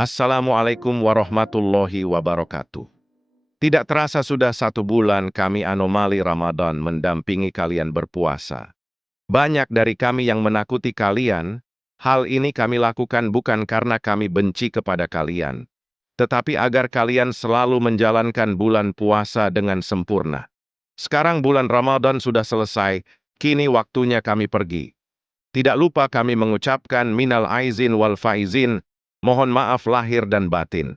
Assalamualaikum warahmatullahi wabarakatuh. Tidak terasa sudah 1 bulan kami Anomali Ramadan mendampingi kalian berpuasa. Banyak dari kami yang menakuti kalian. Hal ini kami lakukan bukan karena kami benci kepada kalian, tetapi agar kalian selalu menjalankan bulan puasa dengan sempurna. Sekarang bulan Ramadan sudah selesai, kini waktunya kami pergi. Tidak lupa kami mengucapkan minal aizin wal faizin, mohon maaf lahir dan batin.